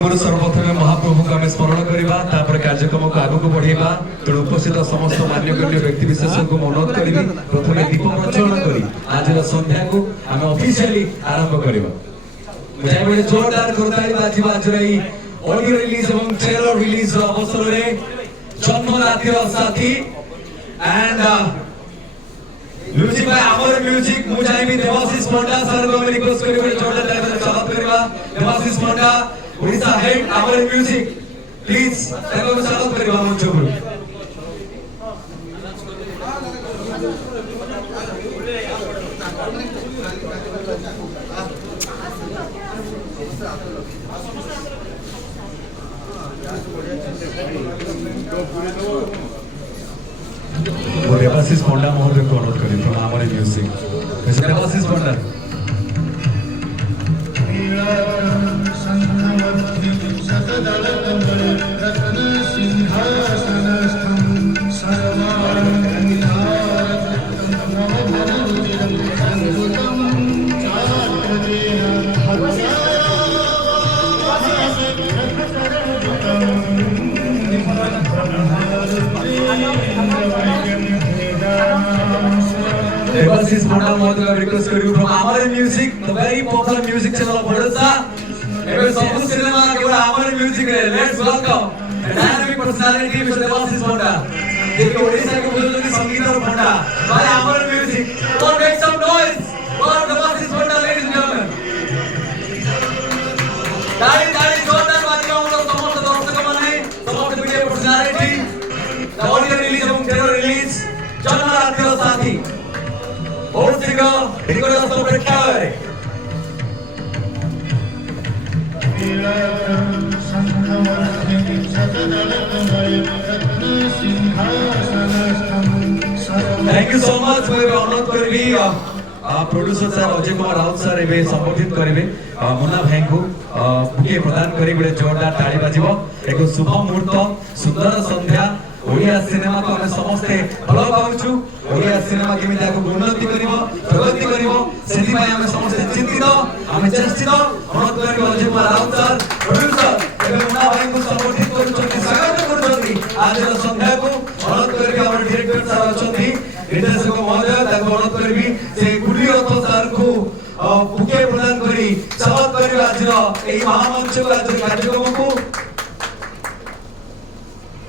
सर्वप्रथम महाप्रभु को आम स्मरण करवा कार्यक्रम को आगक बढ़ेगा तेणु उपस्थित समस्त मान्यगण्य व्यक्ति विशेष को मनोज करी प्रथम दीप प्रज्वलन कर आज संध्या को आम ऑफिशियली आरंभ करवा जोरदार आज ऑडियो रिलीज और ट्रेलर रिलीज अवसर में जन्मरातिर साथी and music by Our Music मु चाहेबी देवाशीष पंडा सर को रिक्वेस्ट करिबे जोरदार टाइम स्वागत करबा Debashish Panda Orissa head Our Music please ताको स्वागत करबा मंच पर देवाशीष पंडा महोदय को अनुरोध करें from Our Music Debashish Panda Debashish Panda महोदय का रिक्वेस्ट करियो from Our Music the very popular music channel of Baroda एबे सब सिनेमा केवल आवर म्यूजिक रे let's welcome the dynamic personality mister Debashish Panda देखिए ओडिसा के बोलते संगीत और पंडा बाय आवर म्यूजिक तो make some noise for Debashish Panda ladies and gentleman ताली ताली जोरदार बाजी हम लोग समस्त दर्शक माने समस्त media personality the audio release और ट्रेलर रिलीज जन्मरातिर साथी बहुत शीघ्र निकटस्थ प्रेक्षालय थैंक यू सो मच मैं अनुरोध करबी producer sir Ajay Kumar Raut sir एबे संबोधित करिवे मुन्ना भाई को बुके प्रदान करी बड़े जोरदार ताली बाजिबो एक शुभ मुहूर्त सुंदर संध्या ओडिया सिनेमा को हम समस्ते भलो पाउछु ओडिया सिनेमा केमिति आगु उन्नति करिवो प्रगति करिवो सेति भाई हम समस्ते चिंतित हम चेष्टित अनुरोध करिवो अजय कुमार राउत सर प्रोड्यूसर एबे मुन्ना भाई को संबोधित करूछथि स्वागत करूछथि आज संध्या को अनुरोध करिवो हमर डायरेक्टर सर अछथि निर्देशक महोदय ताको अनुरोध करबी से गुडी रथ सर को बुके प्रदान करी स्वागत करिवो आज एई महामंच को आज कार्यक्रम को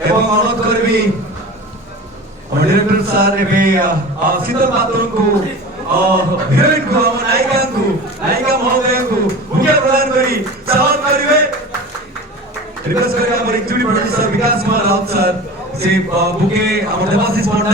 एवं अनुरोध करबी डायरेक्टर सर एबे शीतल पात्र को हिरोइन को नायिका महोदय को बुके प्रदान करी स्वागत करिवे रिक्वेस्ट करिवे हमर एक्चुअली प्रोड्यूसर विकास कुमार राउत सर से बुके हमर देवाशीष पंडा